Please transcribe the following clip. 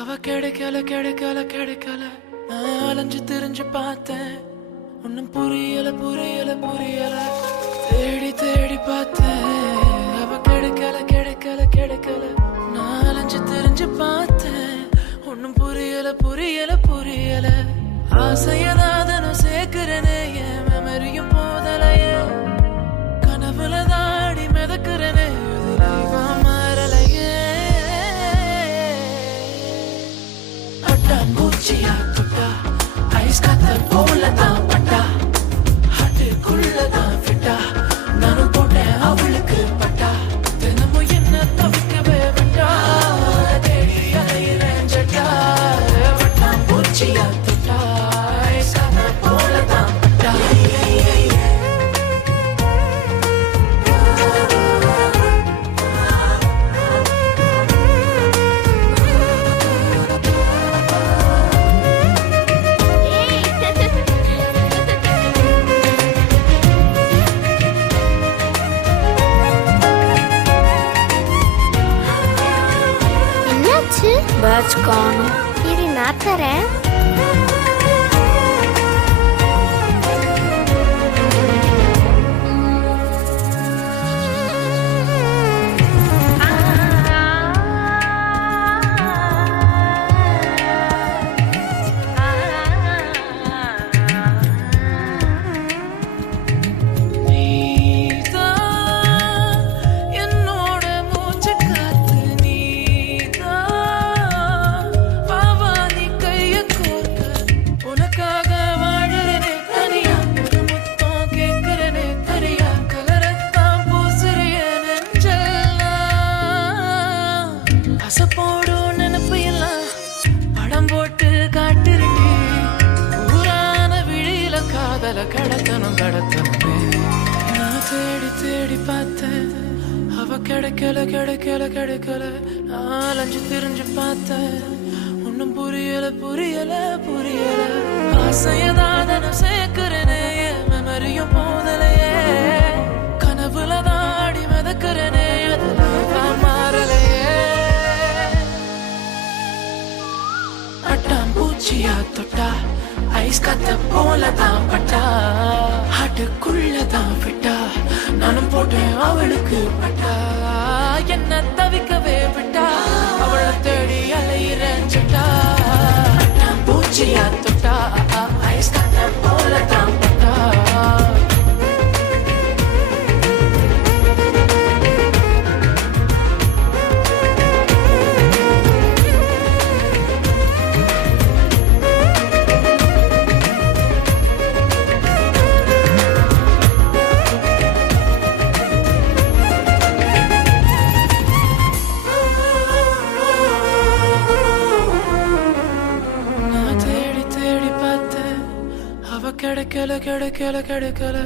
அவ கிடைக்கல கிடைக்கல கிடைக்கல நான் அலைஞ்சு திரிஞ்சு பார்த்தேன். ஒன்னும் புரியல புரியல புரியல தேடி தேடி பார்த்தேன். அவ கிடைக்கல கிடைக்கல கிடைக்கல நான் அலைஞ்சு திரிஞ்சு பார்த்தேன். ஒன்னும் புரியல புரியல புரியல ஆசையதாதனும் சேர்க்கிறனே என் மெமரியும் போதலையே. கனவுல தாடி மிதக்கிறனே மாறலையே. பட்டான் பூச்சியா தொட்டா ஐஸ் காத்த போலதான் பட்டா ஹாட்டுக்குள்ளதான் ஃபிட்டா நானும் போட்டேன் அவளுக்கு பட்டா. தினமும் என்ன தவிக்கவே விட்டா தேடி அலையிறேன் ஜட்டா. பட்டான் பூச்சியா தொட்டா ஐஸ் காத்த போலதான் பட்டா. பேட்ச் காணும். இது நான் தரேன். போடும் நினைப்பு எல்லாம் படம் போட்டு காட்டிருக்கே. ஊரான விழியில காதல கடத்தணும் கடத்தணும். நான் தேடி தேடி பார்த்தேன். அவ கிடைக்கல கிடைக்கல கிடைக்கல நாலஞ்சு திரிஞ்சு பார்த்தேன். ஒன்னும் புரியல புரியல புரியல ஆசையதாதனும் சேர்க்கிறனே என் மெமரியும் போதலையே. கனவுல தாடி மிதக்கிறனே அதுல மாறலையே. பூச்சியா தொட்டா ஐஸ் காத்த போலதான் பட்டா ஹாட்டுக்குள்ளதான் விட்டா நானும் போட்டேன் அவளுக்கு பட்டா. என்ன தவிக்கவே விட்டா அவளை தேடி அலையிறேன் ஜட்டா. பூச்சியா தொட்டா ஐஸ் காத்த போலதான் பட்டா. கிடைக்கல கிடைக்கல கிடைக்கல